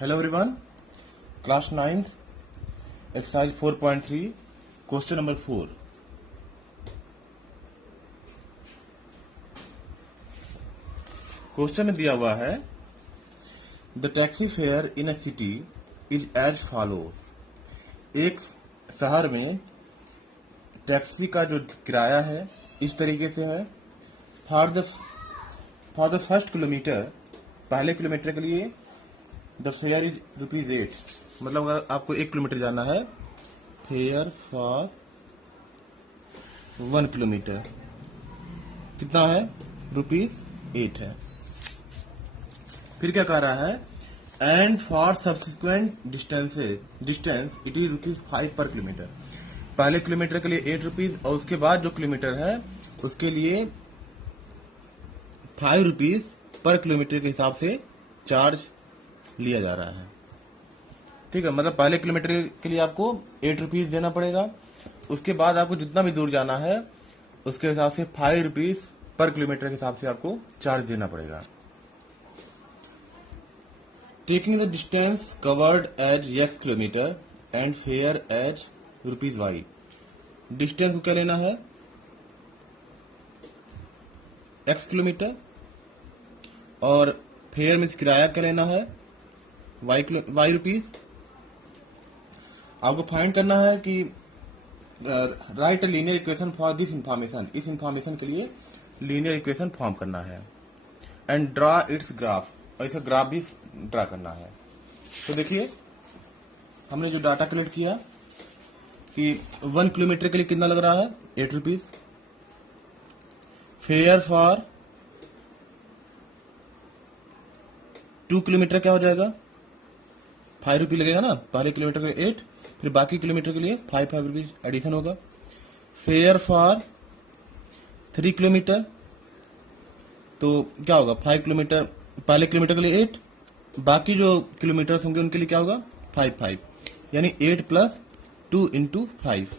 Hello everyone, class 9th, exercise 4.3, question number 4. Question में दिया हुआ है the taxi fare in a city is as follows. एक शहर में टैक्सी का जो किराया है इस तरीके से है। फॉर द फर्स्ट किलोमीटर, पहले किलोमीटर के लिए द फेयर इज ₹8। मतलब अगर आपको 1 किलोमीटर जाना है, फेयर फॉर 1 किलोमीटर कितना है? ₹8 है। फिर क्या कह रहा है? And for subsequent distance it is ₹5 पर किलोमीटर। पहले किलोमीटर के लिए ₹8 और उसके बाद जो किलोमीटर है उसके लिए ₹5 पर किलोमीटर के हिसाब से चार्ज लिया जा रहा है। ठीक है, मतलब पहले किलोमीटर के लिए आपको ₹8 देना पड़ेगा। उसके बाद आपको जितना भी दूर जाना है उसके हिसाब से ₹5 पर किलोमीटर के हिसाब से आपको चार्ज देना पड़ेगा। Taking the distance covered as X kilometre and fare as ₹Y। Distance को क्या लेना है? X किलोमीटर, और फेयर में किराया क्या लेना है? Y rupees. आपको फाइंड करना है कि right linear equation for this information. इस इंफॉर्मेशन के लिए लीनियर इक्वेशन फॉर्म करना है। एंड ड्रा इट्स ग्राफ, और इसे ग्राफ भी ड्रा करना है। तो देखिए, हमने जो डाटा कलेक्ट किया कि 1 किलोमीटर के लिए कितना लग रहा है? ₹8। फेयर फॉर 2 किलोमीटर क्या हो जाएगा? ₹5 लगेगा ना। पहले किलोमीटर के लिए 8, फिर बाकी किलोमीटर के लिए ₹5 एडिशन होगा। फेयर फॉर 3 किलोमीटर तो क्या होगा? 5 किलोमीटर, पहले किलोमीटर के लिए 8, बाकी जो किलोमीटर होंगे उनके लिए क्या होगा? 5, यानी 8 प्लस 2 इंटू 5।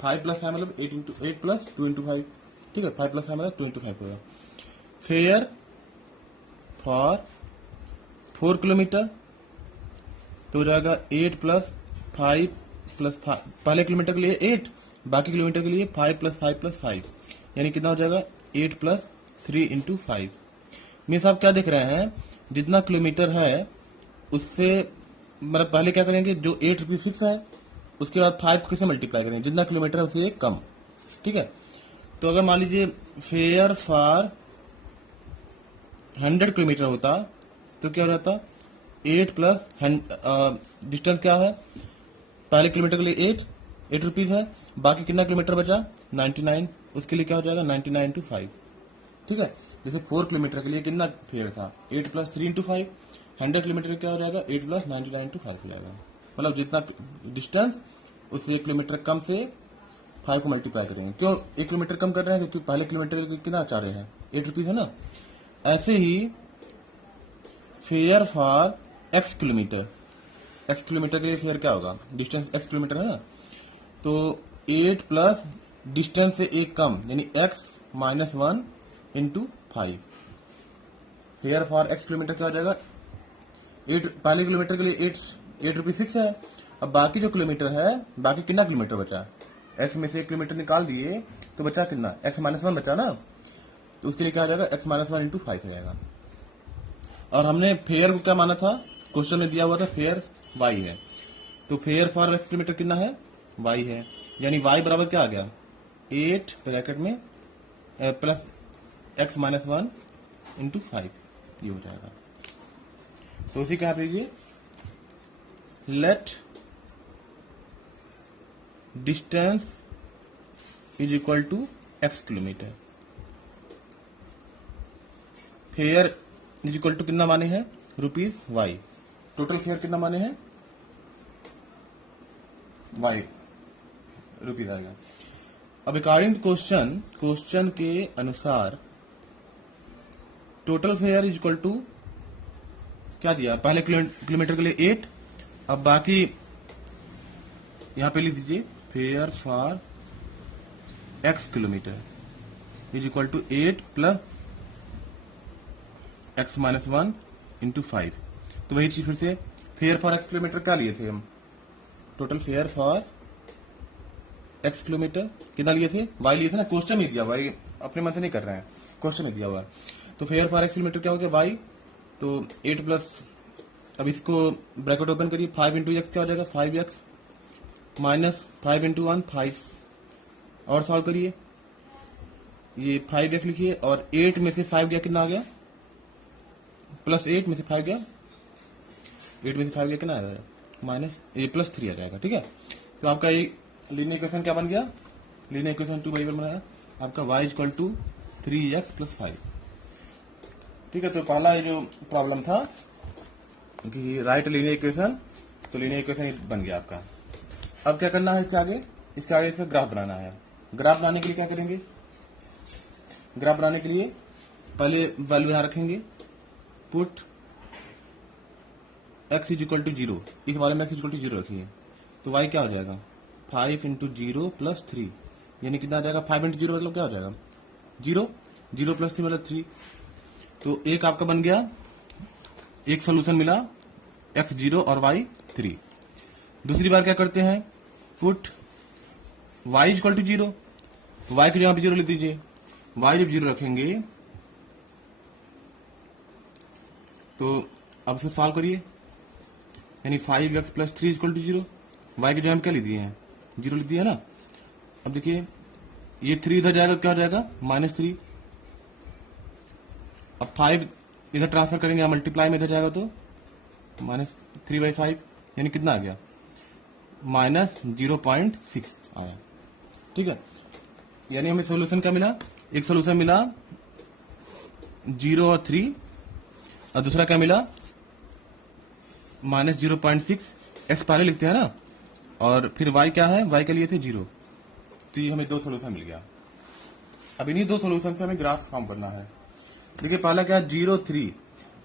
5 प्लस 5 मतलब 8 प्लस 2 इंटू 5। ठीक है, 5 प्लस 5 मतलब 2 इंटू 5 होगा। फेयर फॉर 4 किलोमीटर तो हो जाएगा 8 प्लस 5 प्लस 5। पहले किलोमीटर के लिए 8, बाकी किलोमीटर के लिए 5 प्लस 5 प्लस 5, यानी कितना हो जाएगा? 8 प्लस 3 इंटू 5। मीन्स आप क्या देख रहे हैं? जितना किलोमीटर है उससे, मतलब पहले क्या करेंगे, जो ₹8 फिक्स है उसके बाद 5 को किससे मल्टीप्लाई करेंगे? जितना किलोमीटर है उससे कम। ठीक है, तो अगर मान लीजिए फेयर फॉर 100 किलोमीटर होता तो क्या हो जाता? 8 प्लस डिस्टेंस क्या है? पहले किलोमीटर के लिए 8 रुपीज है, बाकी कितना किलोमीटर बचा? 99। उसके लिए क्या हो जाएगा? 99 इंटू 5। ठीक है, जैसे 4 किलोमीटर के लिए कितना फेयर था? 8 प्लस 3 इंटू 5। 100 किलोमीटर क्या हो जाएगा? 8 प्लस 99 इंटू 5 हो जाएगा। मतलब जितना डिस्टेंस उससे 1 किलोमीटर कम से 5 को मल्टीप्लाई करेंगे। क्यों 1 किलोमीटर कम कर रहे हैं? क्योंकि पहले किलोमीटर के कितना चाह रहे हैं? ₹8 है ना। ऐसे ही fare for X kilometre, X kilometre के लिए फेयर क्या होगा? डिस्टेंस X किलोमीटर है ना, तो 8 प्लस डिस्टेंस से 1 कम, यानी X minus 1 into 5। Fair for X kilometre क्या हो जाएगा? 8, पहले किलोमीटर के लिए 8 रुपये फिक्स है। अब बाकी जो किलोमीटर है, बाकी कितना किलोमीटर बचा? X में से 1 किलोमीटर निकाल दिए तो बचा कितना? X माइनस 1 बचा ना, तो उसके लिए क्या हो जाएगा? X माइनस 1 इंटू 5 हो जाएगा। और हमने फेयर को क्या माना था? क्वेश्चन में दिया हुआ था फेयर Y है, तो फेयर फॉर X किलोमीटर कितना है? Y है, यानी Y बराबर क्या आ गया? 8 ब्रैकेट में प्लस X माइनस 1 इंटू 5, ये हो जाएगा। तो उसी कहा लीजिए, let distance is equal to X kilometre. Fare is equal to कितना माने हैं? ₹Y। टोटल फेयर कितना माने हैं? Y रुपीज आएगा। अब अकॉर्डिंग टू क्वेश्चन के अनुसार total fare is equal to क्या दिया? पहले किलोमीटर के लिए 8, अब बाकी यहां पे लिख दीजिए fare for X kilometre is equal to 8 plus x minus 1 into 5। तो वही चीज फिर से फेयर फॉर एक्स किलोमीटर क्या लिए थे हम, total fair for x kilometre कितना लिए थे, वाई लिए थे ना, क्वेश्चन में दिया हुआ है, अपने मन से नहीं कर रहे हैं, क्वेश्चन में दिया हुआ है। तो फेयर फॉर एक्स किलोमीटर क्या हो गया वाई, तो 8 प्लस, अब इसको ब्रैकेट ओपन करिए, 5 इंटू एक्स क्या हो जाएगा 5x माइनस 5 इंटू 1 5, और सॉल्व करिए, ये 5x लिखिए, और 8 में से 5 गया कितना आ गया, प्लस 8 में से 5 गया, 8 में से 5 गया कितना आ जाएगा माइनस, ये प्लस 3 आ जाएगा। ठीक है, तो आपका ये लीनियर इक्वेशन क्या बन गया, लीनियर इक्वेशन 2 बराबर बनाया आपका y equal to 3x plus 5। ठीक है, तो पहला ये जो प्रॉब्लम था कि राइट लीनियर इक्वेशन, तो लीनियर इक्वेशन बन गया आपका। अब क्या करना है इसके आगे, इसका ग्राफ बनाना है। ग्राफ बनाने के लिए क्या करेंगे, ग्राफ बनाने के लिए पहले वैल्यू यहां रखेंगे, put x is equal to 0, इस वाले में x इज इक्वल टू 0 रखिए, तो y क्या हो जाएगा 5 इंटू 0 प्लस 3, यानी कितना आ जाएगा 5 इंटू 0 मतलब क्या हो जाएगा 0, 0 प्लस 3 मतलब 3। तो एक आपका बन गया, एक सोल्यूशन मिला x 0 और y 3। दूसरी बार क्या करते हैं, put y equal to 0, y की जगह पे 0 लिख दीजिए, y जब 0 रखेंगे तो अब इसे सॉल्व करिए, यानी 5x plus 3 equal to 0, y की जगह हम क्या लिख दिए हैं 0 लिख दिया है ना। अब देखिए ये 3 इधर जाएगा क्या हो जाएगा -3, अब 5 इधर ट्रांसफर करेंगे, मल्टीप्लाई में इधर जाएगा तो -3/5, यानी कितना आ गया -0.6 आया। ठीक है, यानी हमें सोल्यूशन क्या मिला, एक सोल्यूशन मिला 0 और 3, और दूसरा क्या मिला -0.6, एक्स पहले लिखते हैं ना, और फिर y क्या है, y के लिए थे 0, तो ये हमें दो सोल्यूशन मिल गया। अब इन्हीं दो सोल्यूशन से हमें ग्राफ फॉर्म करना है। देखिए पहला क्या है 0 3,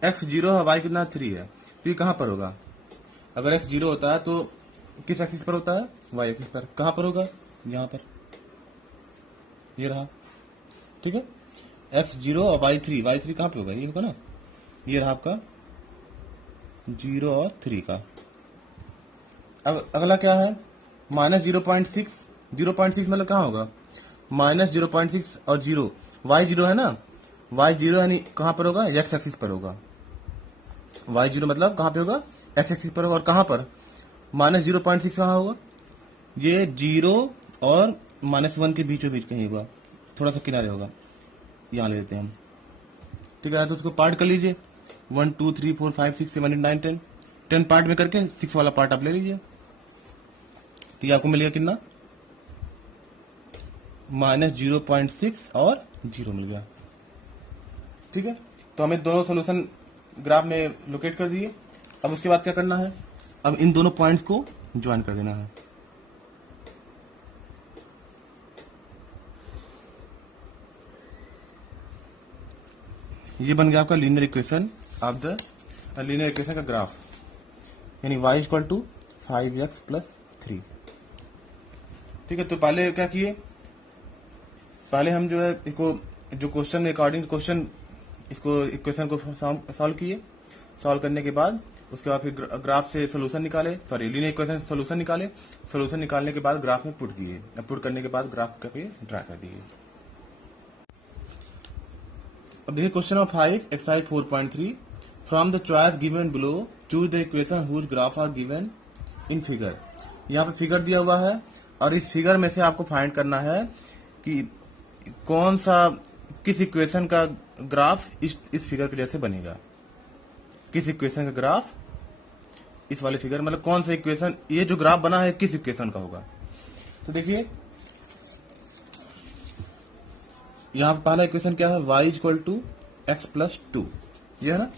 x 0 है, y कितना 3 है, तो ये कहां पर होगा, अगर x 0 होता है तो किस एक्सिस पर होता है, y एक्सिस पर, कहां पर होगा यहां पर, ये रहा। ठीक है, x 0 और y 3 कहां पे होगा, ये होगा ना, ये रहा आपका 0 और 3 का। अब अगला क्या है -0.6, 0.6 मतलब कहाँ होगा -0.6 और 0, y 0 है ना, y 0 यानी कहाँ पर होगा, x एक्सिस पर होगा, y 0 मतलब कहाँ पे होगा x एक्सिस पर होगा, और कहाँ पर -0.6 कहाँ होगा, ये 0 और -1 के बीचों बीच कहीं होगा, थोड़ा सा किनारे होगा, यहाँ ले लेते हैं हम। ठीक है, तो उसको पार्ट कर लीजिए, 1 2 3 4 5 6 7 8 9 10, 10 पार्ट में करके 6 वाला पार्ट आप ले लीजिए, तो ये आपको मिलेगा कितना -0.6 और 0 मिल गया। ठीक है, तो हमें दोनों सोल्यूशन ग्राफ में लोकेट कर दिए। अब उसके बाद क्या करना है, अब इन दोनों पॉइंट्स को ज्वाइन कर देना है। ये बन गया आपका linear equation of the linear equation का ग्राफ, यानी y equal to 5x plus 3। ठीक है, तो पहले क्या किए, पहले हम जो है इसको जो क्वेश्चन अकॉर्डिंग क्वेश्चन इसको इक्वेशन को सॉल्व किए, सॉल्व करने के बाद उसके बाद फिर ग्राफ से सोल्यूशन निकाले, सॉरी लीनियर इक्वेशन से सोल्यूशन निकाले, सोल्यूशन निकालने के बाद ग्राफ में पुट किए, पुट करने के बाद ग्राफ का पे ड्रा कर दिए। अब देखिए question number 5 exercise 4.3, from the choice given below choose the equation whose graph are given in figure. यहाँ पे फिगर दिया हुआ है और इस फिगर में से आपको फाइंड करना है कि कौन सा किस इक्वेशन का ग्राफ इस फिगर के जैसे बनेगा, किस इक्वेशन का ग्राफ इस वाले फिगर, मतलब कौन सा इक्वेशन, ये जो ग्राफ बना है किस इक्वेशन का होगा। तो देखिए यहां पर पहला इक्वेशन क्या है, y equal to x plus 2, ये है ना,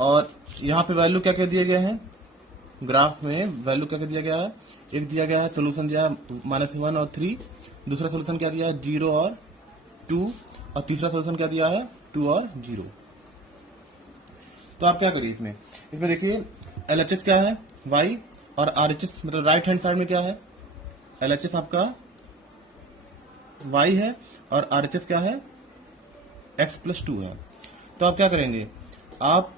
और यहां पे वैल्यू क्या क्या दिए गए हैं, ग्राफ में वैल्यू क्या क्या दिया गया है, एक दिया गया है सोल्यूशन दिया है -1 और 3, दूसरा सोल्यूशन क्या दिया है 0 और 2, और तीसरा सोल्यूशन क्या दिया है 2 और 0। तो आप क्या करिए इसमें देखिए LHS क्या है y, और RHS मतलब राइट हैंड साइड में क्या है, LHS आपका y है और RHS क्या है x प्लस 2 है। तो आप क्या करेंगे, आप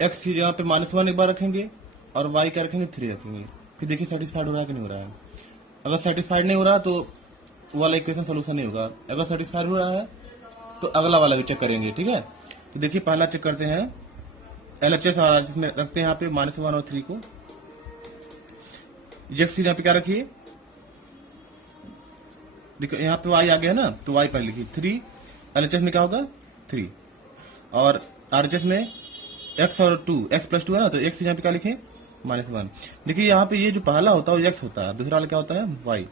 एक्स की जगह पे -1 एक बार रखेंगे और वाई क्या रखेंगे, 3 रखेंगे। फिर देखिए सेटिस्फाइड हो रहा है कि नहीं हो रहा है। अगर सेटिस्फाइड नहीं हो रहा तो वो वाला इक्वेशन सोल्यूशन नहीं होगा। अगर सेटिस्फाइड हो रहा है तो अगला वाला भी चेक करेंगे, ठीक है। तो देखिए पहला चेक करते हैं, LHS और RHS में रखते हैं यहाँ पे -1 और 3 को। एक्स यहाँ पे क्या रखिए, देखो यहाँ पे वाई आ गया ना, तो वाई पर लिखिए 3। LHS में क्या होगा 3 और RHS में x और 2, x+2 है ना, तो x यहाँ पे क्या लिखे -1। देखिए यहाँ पे ये जो पहला होता है वो x होता है, दूसरा वाला क्या होता है y।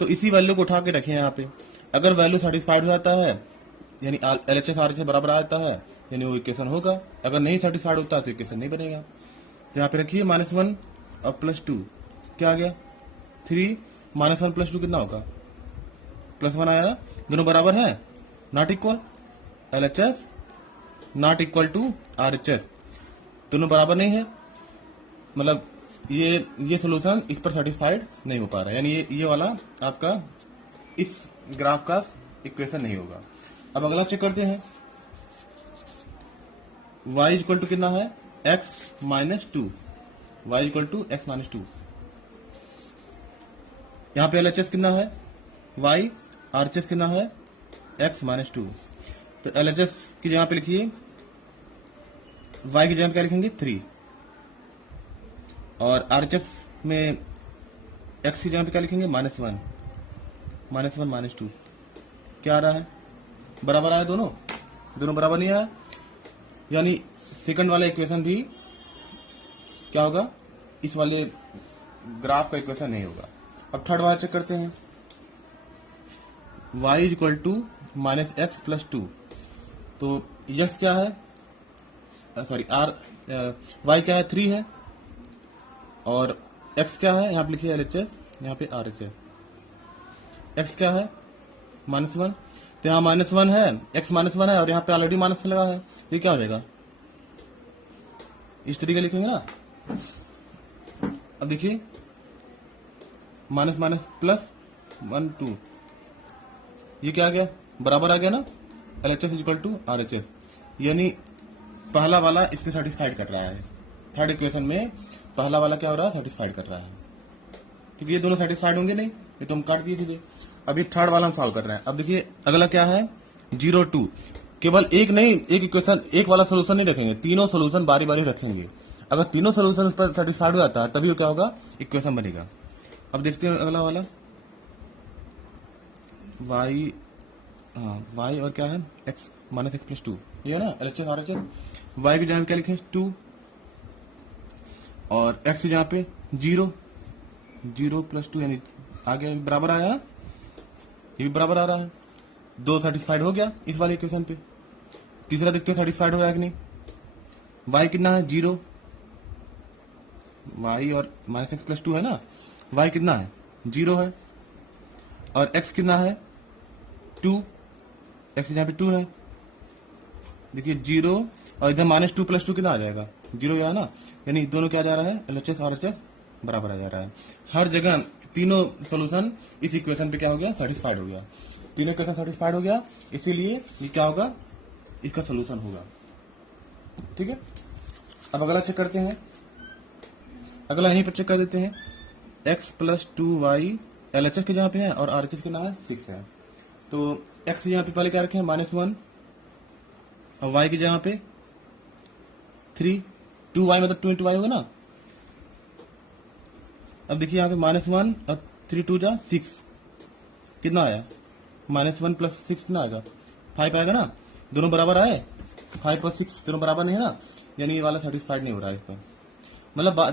तो इसी वैल्यू को उठा के रखें यहाँ पे। अगर वैल्यू सेटिस्फाइड हो जाता है यानी LHS RHS बराबर आता है यानी वो इक्वेशन होगा। अगर नहीं सेटिस्फाइड होता तो इक्वेशन नहीं बनेगा। तो यहाँ पे रखिए -1 और +2 क्या आ गया 3, -1 + 2 कितना होगा +1 आया ना, दोनों बराबर है, not equal. LHS not equal to RHS, दोनों बराबर नहीं है, मतलब ये सोल्यूशन इस पर सेटिस्फाइड नहीं हो पा रहा है, यानी ये वाला आपका इस ग्राफ का इक्वेशन नहीं होगा। अब अगला चेक करते हैं, y इक्वल टू कितना है x -2, y equal to x -2। यहाँ पे LHS कितना है y, RHS कितना है x -2। तो LHS की जगह पे लिखिए, y की जगह पे क्या लिखेंगे 3 और RHS में x की जगह पे क्या लिखेंगे -1 -2। क्या आ रहा है, बराबर आया, दोनों बराबर नहीं आया, यानी सेकंड वाला इक्वेशन भी क्या होगा, इस वाले ग्राफ का इक्वेशन नहीं होगा। अब थर्ड वाला चेक करते हैं, y इक्वल टू -x+2। तो x क्या है, सॉरी y क्या है 3 है और x क्या है, यहाँ पे लिखिए LHS, यहाँ पे RHS। x क्या है -1, तो यहाँ -1 है, x -1 है और यहाँ पे ऑलरेडी माइनस लगा है, ये क्या हो जाएगा, इस तरीके लिखेंगे ना। अब देखिए -+1 2, ये क्या आ गया, बराबर आ गया ना, LHS इक्वल टू RHS, यानी पहला वाला इस पे सेटिस्फाइड कर रहा है। थर्ड इक्वेशन में पहला वाला क्या हो रहा है, सेटिस्फाइड कर रहा है, क्योंकि ये दोनों सेटिस्फाइड होंगे नहीं, ये तो हम काट दिए थे। अभी थर्ड वाला हम सॉल्व कर रहे हैं। अब देखिए अगला क्या है 0 2, केवल एक नहीं, एक इक्वेशन, एक वाला सोल्यूशन नहीं रखेंगे, तीनों सोल्यूशन बारी बारी रखेंगे। अगर तीनों सोल्यूशन पर सेटिस्फाइड हो जाता है तभी क्या होगा, इक्वेशन बनेगा। अब देखते हैं अगला वाला, y, हाँ y और क्या है x -x+2, ये है ना LHS RHS। y की जगह क्या लिखे 2 और x की जगह पे 0 + 2 यानी आगे बराबर आया, ये भी बराबर आ रहा है, दो सेटिस्फाइड हो गया इस वाले इक्वेशन पे। तीसरा देखते हैं सेटिस्फाइड हो रहा है कि नहीं, y कितना है 0, y और -x+2 है ना, y कितना है 0 है और x कितना है 2, x यहाँ पे 2 है, देखिए 0 और इधर -2 + 2 कितना आ जाएगा 0 है ना, यानी दोनों क्या जा रहा है LHS और RHS बराबर आ जा रहा है। हर जगह तीनों सोल्यूशन इस इक्वेशन पे क्या हो गया, सेटिस्फाइड हो गया, तीनों इक्वेशन सेटिस्फाइड हो गया, इसीलिए ये क्या होगा, इसका सोल्यूशन होगा। ठीक है, अब अगला चेक करते हैं, अगला यहीं पर चेक कर देते हैं, x+2y LHS के जहाँ पे है और RHS के नाम है 6 है। तो x यहाँ पे पहले क्या रखे हैं -1 और y की जगह पे 3, 2y मतलब 2 होगा ना। अब देखिए यहाँ पे -1 और 3 2 जा 6, कितना आया, -1 + 6 कितना आएगा 5 आएगा ना, दोनों बराबर आए, 5 और 6 दोनों बराबर नहीं है ना, यानी ये वाला सेटिस्फाइड नहीं हो रहा है इस पर। मतलब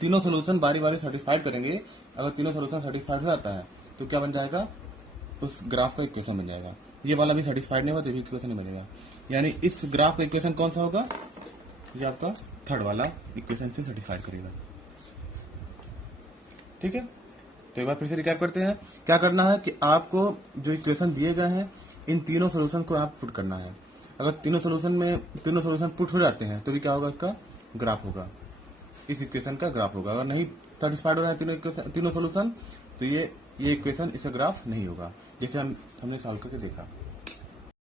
तीनों सोल्यूशन बारी बारी सेटिस्फाइड करेंगे। अगर तीनों सोल्यूशन सेटिस्फाइड हो जाता है तो क्या बन जाएगा, उस ग्राफ का इक्वेशन बन जाएगा। ये वाला भी सेटिस्फाइड नहीं होगा तो भी इक्वेशन नहीं बनेगा, यानी इस ग्राफ का इक्वेशन कौन सा होगा, ये आपका थर्ड वाला इक्वेशन से सेटिस्फाइड करेगा। ठीक है, तो एक बार फिर से रिकैप करते हैं, क्या करना है कि आपको जो इक्वेशन दिए गए हैं इन तीनों सोल्यूशन को आप पुट करना है। अगर तीनों सोल्यूशन पुट हो जाते हैं तो भी क्या होगा, इसका ग्राफ होगा, इस इक्वेशन का ग्राफ होगा। अगर नहीं सेटिस्फाइड हो रहा है तीनों सोल्यूशन तो ये इक्वेशन, इसका ग्राफ नहीं होगा, जैसे हमने सॉल्व करके देखा।